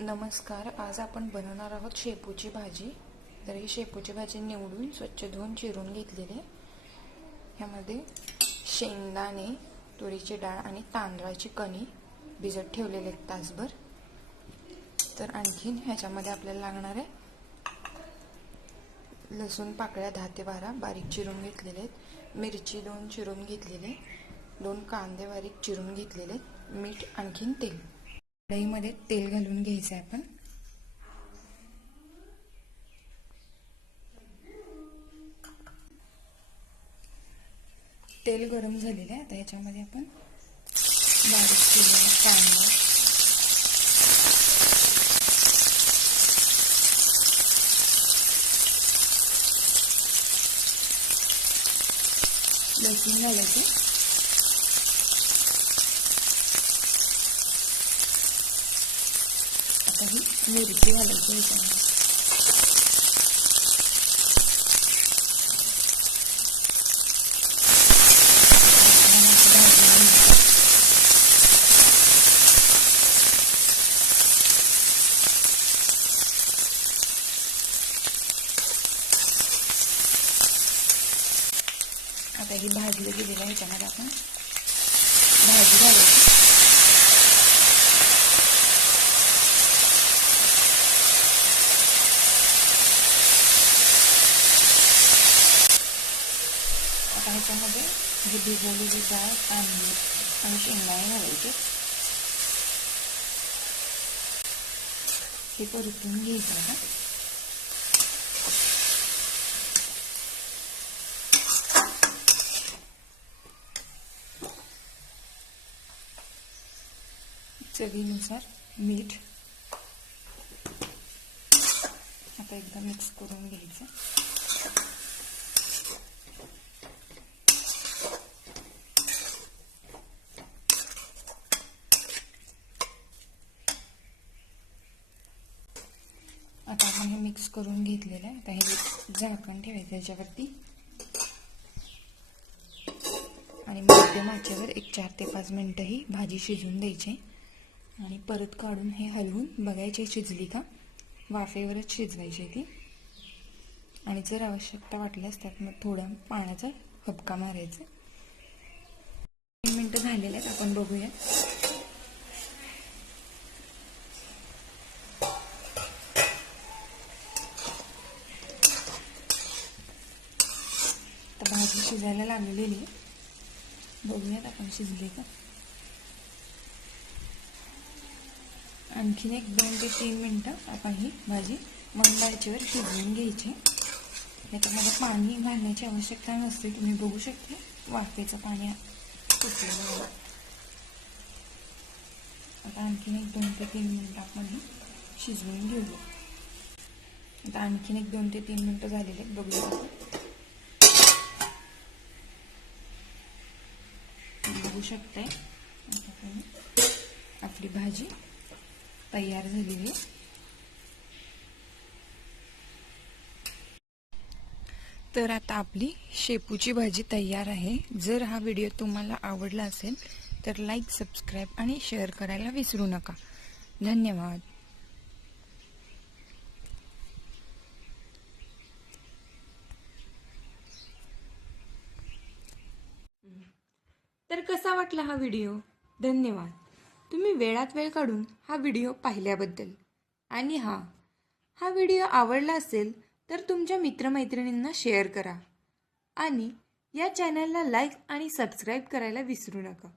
नमस्कार आज आपण बनवणार आहोत शेपूची भाजी. तर ही शेपूची भाजी निवडून स्वच्छ धुवून चिरून घेतलेली आहे. ह्यामध्ये शेंगदाणे तुरीची डाळ आणि तांदळाची कणी भिजत ठेवलेले आहेत तासभर. तर आणखीन ह्याच्यामध्ये आपल्याला लागणार आहे लसूण पाकळ्या दहा ते बारा बारीक चिरून घेतलेले आहेत. मिरची दोन चिरून घेतलेले दोन कांदे बारीक चिरून घेतलेले आहेत. मीठ आणखीन तेल. कढईमध्ये तेल घालून घ्यायचं आहे आपण. तेल गरम झालेलं आहे. आता याच्यामध्ये आपण बारीक चिरलेला कांदा. लसूण घालायचं. आता ही मिरची घालायची ह्याच्यामध्ये छान असं भाजून घ्यायचं. आता ही भाजली गेलेली आहे ह्याच्यामध्ये आपण भाजी घालायची त्याच्यामध्ये जे जी भिजवलेली डाळ कांदे आणि शेंगदाणे घालायचे. हे परतून घ्यायचं आता चवीनुसार मीठ आता एकदा मिक्स करून घ्यायचं. आता आपण हे मिक्स करून घेतलेलं आहे. आता हे झाकण ठेवायचं याच्यावरती. आणि मध्यम आचेवर एक चार ते पाच मिनटं ही भाजी शिजवून द्यायची आणि परत काढून हे हलवून बघायची शिजली का? वाफेवरच शिजवायची ती. आणि जर आवश्यकता वाटल्यास त्यात मग थोडं पाण्याचा हबका मारायचा. तीन मिनटं झालेले आहेत आपण बघूया तर भाजी शिजायला लागलेली आहे. बघूयात आपण शिजले का? आणखीन एक दोन ते तीन मिनटं आपण ही भाजी मंदायचीवर शिजवून घ्यायची. याच्यामध्ये पाणी घालण्याची आवश्यकता नसते. तुम्ही बघू शकता वाफेचं पाणी सुटलेलं आहे. आता आणखीन एक दोन ते तीन मिनटं आपण ही शिजवून घेऊया. आता आणखीन एक दोन ते तीन मिनटं झालेले आहेत. बघूया. बघू शकते आपली भाजी तयार झालेली आहे. तर आता आपली शेपूची भाजी तयार आहे. जर हा व्हिडिओ तुम्हाला आवडला असेल तर लाईक सबस्क्राईब आणि शेअर करायला विसरू नका. धन्यवाद. तर कसा वाटला हा व्हिडिओ? धन्यवाद. तुम्ही वेळात वेळ काढून हा व्हिडिओ पाहिल्याबद्दल. आणि हा हा व्हिडिओ आवडला असेल तर तुमच्या मित्रमैत्रिणींना शेअर करा. आणि या चॅनलला लाईक आणि सबस्क्राईब करायला विसरू नका.